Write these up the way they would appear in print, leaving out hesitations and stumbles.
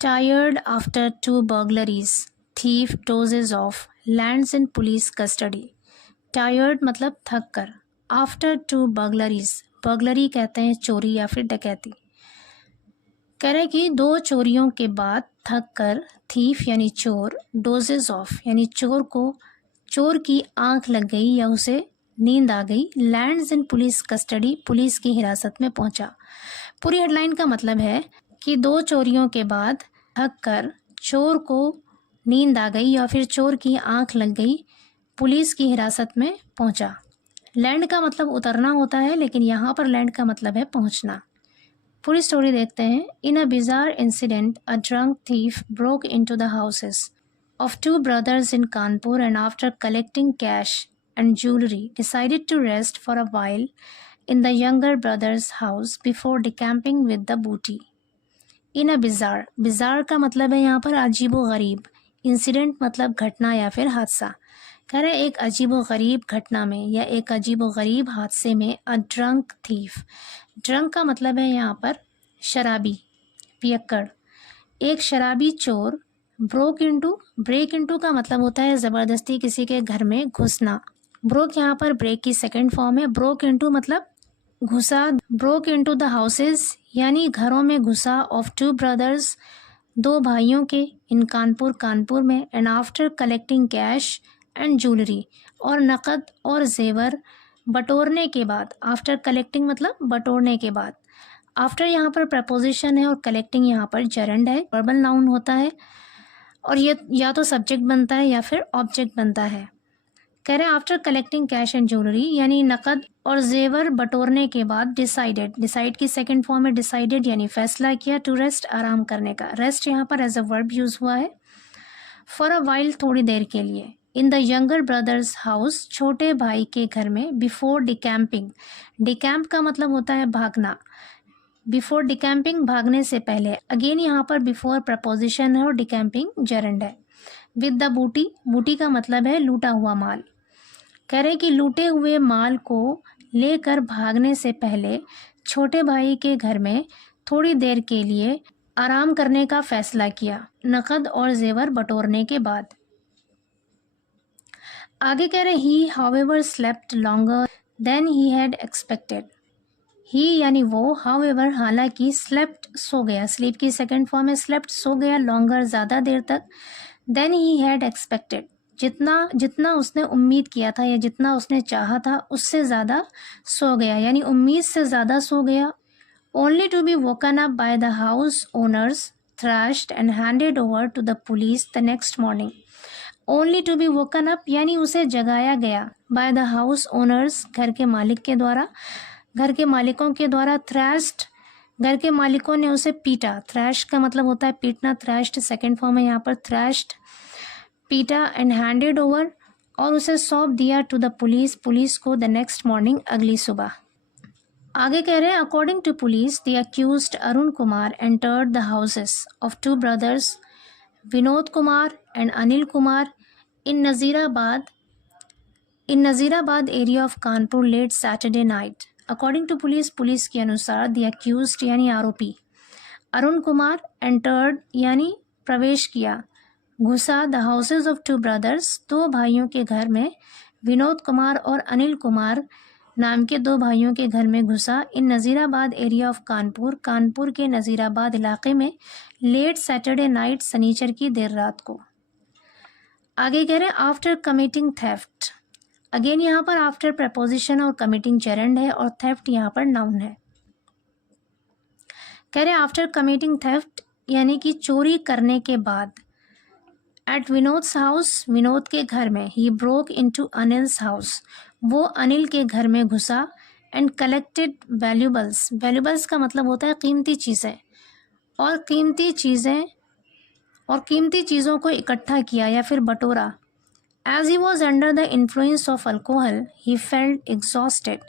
Tired after two burglaries, thief dozes off, lands in police custody. Tired मतलब थक कर. After two burglaries, burglary कहते हैं चोरी या फिर डकैती. कह रहे कि दो चोरियों के बाद थक कर थीफ यानी चोर, डोजेज ऑफ यानी चोर की आंख लग गई या उसे नींद आ गई, lands in police custody police की हिरासत में पहुंचा. पूरी हेडलाइन का मतलब है कि दो चोरियों के बाद थक कर चोर को नींद आ गई या फिर चोर की आंख लग गई, पुलिस की हिरासत में पहुंचा. लैंड का मतलब उतरना होता है, लेकिन यहाँ पर लैंड का मतलब है पहुंचना. पूरी स्टोरी देखते हैं. In a bizarre incident a drunk thief broke into the houses of two brothers in Kanpur and after collecting cash and jewelry decided to rest for a while in the younger brother's house before decamping with the booty. In a bizarre का मतलब है यहाँ पर अजीबो गरीब. Incident मतलब घटना या फिर हादसा. कह रहे एक अजीबो गरीब घटना में या एक अजीबो गरीब हादसे में अ ड्रंक थीफ. ड्रंक का मतलब है यहाँ पर शराबी, पियक्कड़. एक शराबी चोर ब्रेक इनटू का मतलब होता है ज़बरदस्ती किसी के घर में घुसना. ब्रोक यहाँ पर ब्रेक की सेकंड फॉर्म है. ब्रोक इनटू मतलब घुसा. ब्रोक इनटू द हाउसेस यानी घरों में घुसा. ऑफ टू ब्रदर्स दो भाइयों के. इन कानपुर में. And after collecting cash and jewellery और नकद और जेवर बटोरने के बाद. आफ्टर कलेक्टिंग मतलब बटोरने के बाद. आफ्टर यहाँ पर प्रपोजिशन है और कलेक्टिंग यहाँ पर जरंड है, वर्बल नाउन होता है और ये या तो सब्जेक्ट बनता है या फिर ऑब्जेक्ट बनता है. कह रहे हैं after collecting cash and jewellery यानी नकद और जेवर बटोरने के बाद डिसाइड की सेकंड फॉर्म है डिसाइडेड यानी फैसला किया. टू रेस्ट आराम करने का. रेस्ट यहाँ पर एज अ वर्ब यूज हुआ है. फॉर अ वाइल थोड़ी देर के लिए. In the younger brothers house छोटे भाई के घर में. बिफोर डिकैम्पिंग. डिकैम्प का मतलब होता है भागना. बिफोर डिकैम्पिंग भागने से पहले. अगेन यहाँ पर बिफोर प्रपोजिशन है और डिकैम्पिंग जरंड है. विद द बूटी का मतलब है लूटा हुआ माल. कह रहे कि लूटे हुए माल को लेकर भागने से पहले छोटे भाई के घर में थोड़ी देर के लिए आराम करने का फैसला किया, नकद और जेवर बटोरने के बाद. आगे कह रहे he however slept longer than he had expected. He यानी वो, हाउएवर हालांकि, स्लेप्ट सो गया. स्लीप की सेकंड फॉर्म है स्लेप्ट सो गया. लॉन्गर ज़्यादा देर तक. देन ही हैड एक्सपेक्टेड जितना उसने उम्मीद किया था या जितना उसने चाहा था उससे ज़्यादा सो गया यानी उम्मीद से ज़्यादा सो गया. Only to be woken up by the house owners thrashed and handed over to the police the next morning. Only to be woken up यानी उसे जगाया गया. बाय द हाउस ओनर्स घर के मालिक के द्वारा, घर के मालिकों के द्वारा. थ्रैश्ड घर के मालिकों ने उसे पीटा. थ्रैश का मतलब होता है पीटना. थ्रैश्ड सेकंड फॉर्म है यहाँ पर थ्रैश्ड, पीटा. एंड हैंडेड ओवर और उसे सौंप दिया. टू द पुलिस को द नेक्स्ट मॉर्निंग अगली सुबह. आगे कह रहे हैं according to police the accused Arun Kumar entered the houses of two brothers Vinod Kumar and Anil Kumar in Nazirabad area of Kanpur late Saturday night. According to police के अनुसार द अक्यूज्ड यानी आरोपी अरुण कुमार एंटर्ड यानी प्रवेश किया, घुसा. The houses of two brothers दो भाइयों के घर में. विनोद कुमार और अनिल कुमार नाम के दो भाइयों के घर में घुसा. इन नज़ीराबाद एरिया ऑफ कानपुर के नज़ीराबाद इलाके में. लेट सैटरडे नाइट शनिचर की देर रात को. आगे कह रहे हैं आफ्टर कमिटिंग थेफ्ट. अगेन यहाँ पर आफ्टर प्रपोजिशन और कमिटिंग जरंड है और थेफ्ट यहाँ पर नाउन है. कह रहे हैं आफ्टर कमिटिंग थेफ्ट यानी कि चोरी करने के बाद. एट विनोद्स हाउस विनोद के घर में. He broke into Anil's house वो अनिल के घर में घुसा. एंड कलेक्टेड वैल्यूबल्स का मतलब होता है कीमती चीज़ें. और कीमती चीज़ों को इकट्ठा किया या फिर बटोरा. As he was under the influence of alcohol he felt exhausted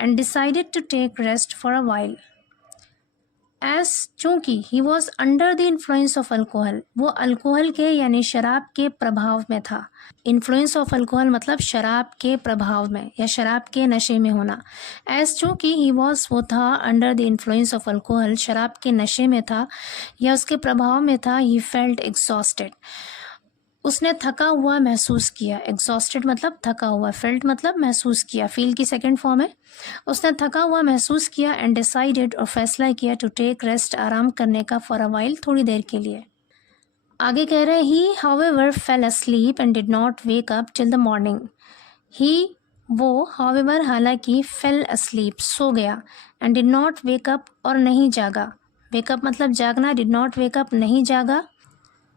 and decided to take rest for a while. As चूँकि he was under the influence of alcohol, वो अल्कोहल के यानी शराब के प्रभाव में था। इन्फ्लुएंस ऑफ अल्कोहल मतलब शराब के प्रभाव में या शराब के नशे में होना। एज चूँकि ही वॉज, वो था under the influence of alcohol, शराब के नशे में था या उसके प्रभाव में था। ही फेल्ट एग्जॉस्टेड, उसने थका हुआ महसूस किया। एग्जॉस्टेड मतलब थका हुआ, फेल्ट मतलब महसूस किया, फील की सेकंड फॉर्म है। उसने थका हुआ महसूस किया एंड डिसाइडेड, और फैसला किया, टू टेक रेस्ट, आराम करने का, फॉर अ वाइल, थोड़ी देर के लिए। आगे कह रहे हैं he however fell asleep and did not wake up till the morning. He, वो, हाउएवर हालांकि, फेल अस्लीप सो गया, and did not wake up और नहीं जागा, वेकअप मतलब जागना, डिड नॉट वेक अप नहीं जागा,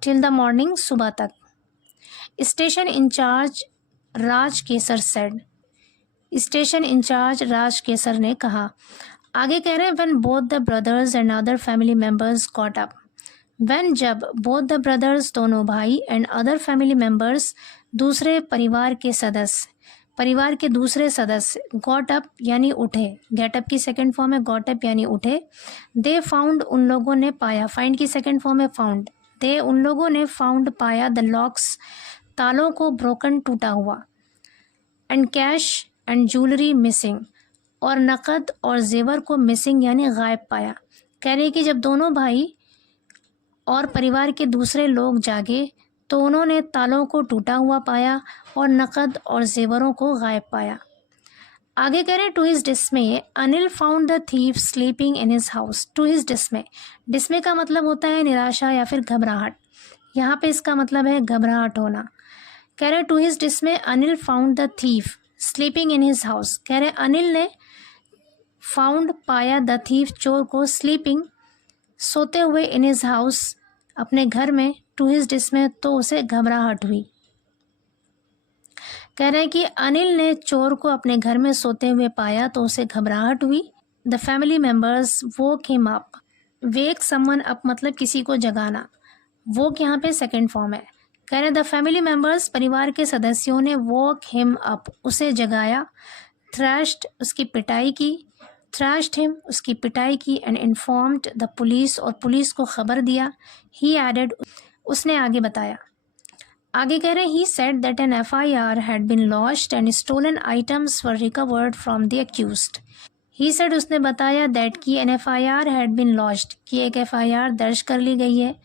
टिल द मॉर्निंग सुबह तक। स्टेशन इंचार्ज राज केसर सेड, स्टेशन इंचार्ज राज केसर ने कहा। आगे कह रहे हैं when both the brothers and other family members got up, when जब, बोथ द ब्रदर्स दोनों भाई, एंड अदर फैमिली मेंबर्स दूसरे परिवार के सदस्य, परिवार के दूसरे सदस्य, गॉट अप यानी उठे, गेट अप की सेकंड फॉर्म है गॉट अप यानी उठे। दे फाउंड, उन लोगों ने पाया, फाइंड की सेकंड फॉर्म है फाउंड। दे, उन लोगों ने, फाउंड पाया, द लॉक्स, तालों को, ब्रोकन टूटा हुआ, and cash and jewellery missing, और नकद और जेवर को मिसिंग यानी गायब पाया। कह रहे कि जब दोनों भाई और परिवार के दूसरे लोग जागे तो उन्होंने तालों को टूटा हुआ पाया और नकद और जेवरों को गायब पाया। आगे कह रहे हैं to his dismay Anil found the thief sleeping in his house. To his dismay, dismay का मतलब होता है निराशा या फिर घबराहट, यहाँ पे इसका मतलब है घबराहट होना। कह रहे to his dismay Anil found the thief sleeping in his house. कह रहे अनिल ने फाउंड पाया, द थीफ चोर को, स्लीपिंग सोते हुए, इन हिज हाउस अपने घर में, टू हिज डिस्मे तो उसे घबराहट हुई। कह रहे हैं कि अनिल ने चोर को अपने घर में सोते हुए पाया तो उसे घबराहट हुई। The family members woke him up, wake someone up मतलब किसी को जगाना, वोक यहाँ पे सेकंड फॉर्म है। कह रहे द फैमिली मेंबर्स परिवार के सदस्यों ने वोक हिम अप उसे जगाया, थ्रैश्ड उसकी पिटाई की, थ्रैश्ड हिम उसकी पिटाई की, एंड इन्फॉर्म्ड द पुलिस और पुलिस को खबर दिया। ही एडेड उसने आगे बताया। आगे कह रहे he said that an FIR had been launched and stolen items were recovered from the accused. He said उसने बताया दैट की an FIR had been launched कि एक FIR दर्ज कर ली गई है,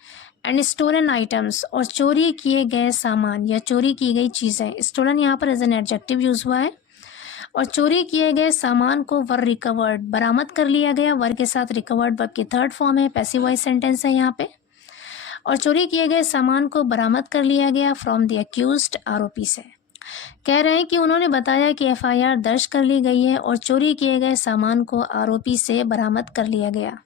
एंड स्टोलन आइटम्स और चोरी किए गए सामान या चोरी की गई चीज़ें, स्टोलन यहाँ पर एज एन एडजेक्टिव यूज़ हुआ है, और चोरी किए गए सामान को वर रिकवर्ड बरामद कर लिया गया। वर के साथ रिकवर्ड वर्ब की थर्ड फॉर्म है, पैसिव वॉइस सेंटेंस है यहाँ पे। और चोरी किए गए सामान को बरामद कर लिया गया फ्रॉम द अक्यूज्ड आरोपी से। कह रहे हैं कि उन्होंने बताया कि FIR दर्ज कर ली गई है और चोरी किए गए सामान को आरोपी से बरामद कर लिया गया।